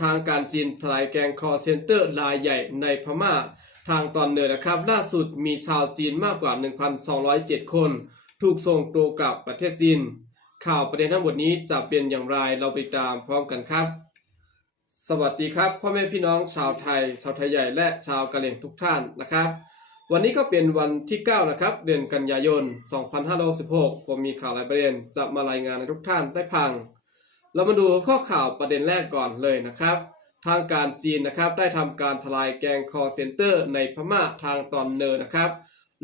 ทางการจีนทลายแกงคอเซ็นเตอร์รายใหญ่ในพม่า ทางตอนเหนือนะครับ ล่าสุดมีชาวจีนมากกว่า 1,207 คน ถูกส่งตัวกลับประเทศจีน ข่าวประเด็นทั้งหมดนี้จะเป็นอย่างไรเราไปตามพร้อมกันครับ สวัสดีครับ พ่อแม่พี่น้องชาวไทย ชาวไทยใหญ่และชาวกะเหรี่ยงทุกท่านนะครับ วันนี้ก็เป็นวันที่9นะครับเดือนกันยายน 2566ผมมีข่าวหลายประเด็นจะมารายงานให้ทุกท่านได้พัง เรามาดูข้อข่าวประเด็นแรกก่อนเลยนะครับ ทางการจีนนะครับได้ทำการทลายแกงคอเซ็นเตอร์ในพม่าทางตอนเหนือนะครับ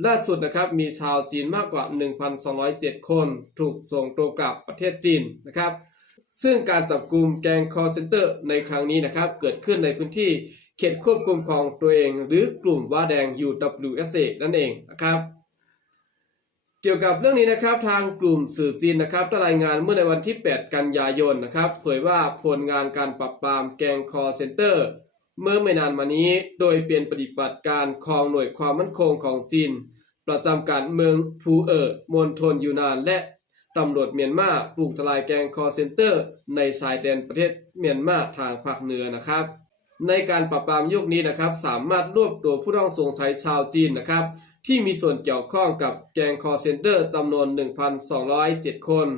ล่าสุดนะครับมีชาวจีนมากกว่า 1,207 คน ถูกส่งตัวกลับประเทศจีนนะครับ ซึ่งการจับกลุ่มแกงคอเซ็นเตอร์ในครั้งนี้นะครับ เกิดขึ้นในพื้นที่เขตควบคุมของตัวเอง หรือกลุ่มว่าแดง UWSA นั่นเองนะครับ เกี่ยวกับเรื่องนี้นะครับทางกลุ่มสื่อจีนนะครับได้รายงานเมื่อในวันที่ 8 กันยายนนะครับเผยว่าผลงานการปราบปรามแกงคอเซ็นเตอร์ เมื่อไม่นานมานี้ โดยเป็นปฏิบัติการของหน่วยความมั่นคงของจีน ประจำการเมืองภูเอ๋อมณฑลยูนานและตำรวจเมียนมาปลูกทลายแกงคอเซ็นเตอร์ ในชายแดนประเทศเมียนมาทางภาคเหนือนะครับ ในการปราบปรามยุคนี้นะครับ สามารถรวบตัวผู้ต้องสงสัยชาวจีนนะครับ ที่มีส่วนเกี่ยวข้องกับแกงคอเซนเตอร์จำนวน 1,207 คน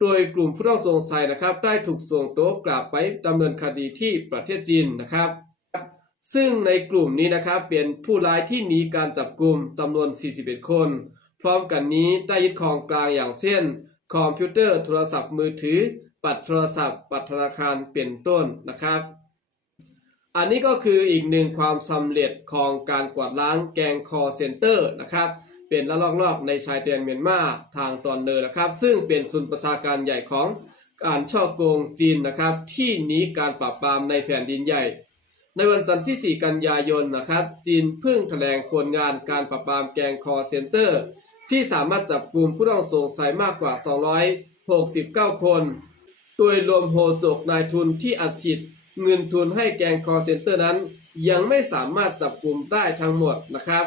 โดยกลุ่มผู้ต้องสงสัยนะครับได้ถูกส่งตัวกลับไปดำเนินคดีที่ประเทศจีนนะครับ ซึ่งในกลุ่มนี้นะครับเป็นผู้ร้ายที่หนีการจับกลุ่มจำนวน 41 คน พร้อมกันนี้ได้ยึดของกลางอย่างเช่น คอมพิวเตอร์โทรศัพท์มือถือ บัตรโทรศัพท์บัตรธนาคารเป็นต้นนะครับ อันนี้ก็คืออีกหนึ่งความสำเร็จของการกวาดล้างแกงคอเซ็นเตอร์นะครับ เป็นละลอกรอบในชายแดนเมียนมาทางตอนเหนือนะครับ ซึ่งเป็นศูนย์ประชาการใหญ่ของการช่อโกงจีนนะครับ ที่หนีการปราบปรามในแผ่นดินใหญ่ ในวันจันทร์ที่ 4 กันยายนนะครับ จีนเพิ่งแถลงผลงานการปราบปรามแกงคอเซ็นเตอร์ ที่สามารถจับกลุ่มผู้ต้องสงสัยมากกว่า 269 คน โดยรวมโฮโจกนายทุนที่อัดฉีด เงินทุนให้แกงคอเซ็นเตอร์นั้น ยังไม่สามารถจับกลุ่มได้ทั้งหมดนะครับ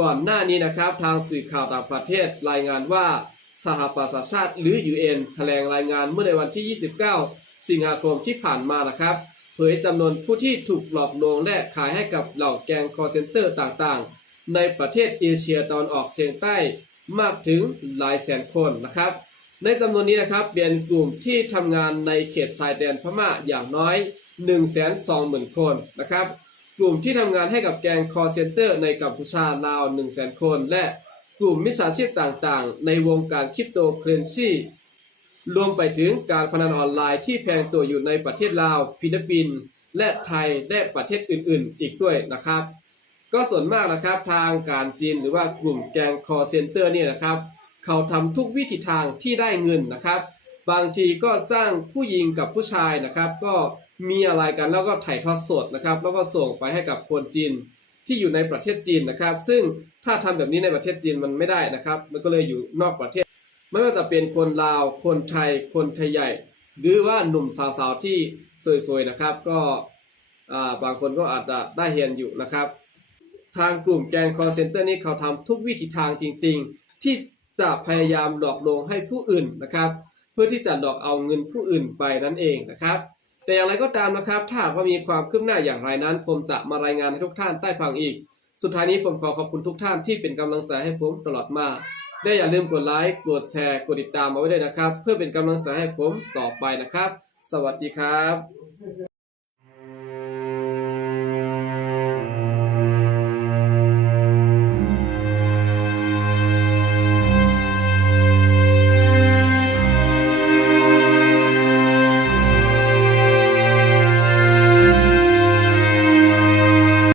ก่อนหน้านี้นะครับทางสื่อข่าวต่างประเทศรายงานว่าสหประชาชาติหรือ UN แถลงรายงานเมื่อในวันที่ 29 สิงหาคมที่ผ่านมานะครับ เผยจำนวนผู้ที่ถูกหลอกลวงและขายให้กับเหล่าแกงคอเซ็นเตอร์ต่างๆ ในประเทศเอเชียตะวันออกเฉียงใต้มากถึงหลายแสนคนนะครับ ในจำนวนนี้นะครับเป็นกลุ่มที่ทำงานในเขตชายแดนพม่าอย่างน้อย 120,000 คนนะครับ กลุ่มที่ทำงานให้กับแกงคอเซ็นเตอร์ในกัมพูชาราว 100,000 คน และกลุ่มมิจฉาชีพต่างๆ ในวงการคริปโตเคเรนซีรวมไปถึงการพนันออนไลน์ที่แพงตัวอยู่ในประเทศลาว ฟิลิปปินส์และไทยและประเทศอื่นๆ อีกด้วยนะครับ ก็ส่วนมากนะครับทางการจีนหรือว่ากลุ่มแกงคอเซ็นเตอร์เนี่ยนะครับ เขาทำทุกวิธีทางที่ได้เงินนะครับ บางทีก็จ้างผู้หญิงกับผู้ชายนะครับ ก็มีอะไรกันแล้วก็ถ่ายทอดสดนะครับ แล้วก็ส่งไปให้กับคนจีนที่อยู่ในประเทศจีนนะครับ ซึ่งถ้าทำแบบนี้ในประเทศจีนมันไม่ได้นะครับ มันก็เลยอยู่นอกประเทศ ไม่ว่าจะเป็นคนลาว คนไทย คนไทยใหญ่ หรือว่าหนุ่มสาวๆที่สวยๆนะครับ ก็บางคนก็อาจจะได้เห็นอยู่นะครับ ทางกลุ่มแกงคอเซ็นเตอร์นี้เขาทำทุกวิธีทางจริง ๆ ที่ จะพยายามหลอกลวงให้ผู้อื่นนะครับ เพื่อที่จะหลอกเอาเงินผู้อื่นไปนั่นเองนะครับ แต่อย่างไรก็ตามนะครับ ถ้าหากว่ามีความคืบหน้าอย่างไรนั้น ผมจะมารายงานให้ทุกท่านใต้ฟังอีก สุดท้ายนี้ผมขอขอบคุณทุกท่านที่เป็นกำลังใจให้ผมตลอดมาได้อย่าลืมกดไลค์กดแชร์กดติดตามมาไว้ด้วยนะครับ เพื่อเป็นกำลังใจให้ผมต่อไปนะครับ สวัสดีครับ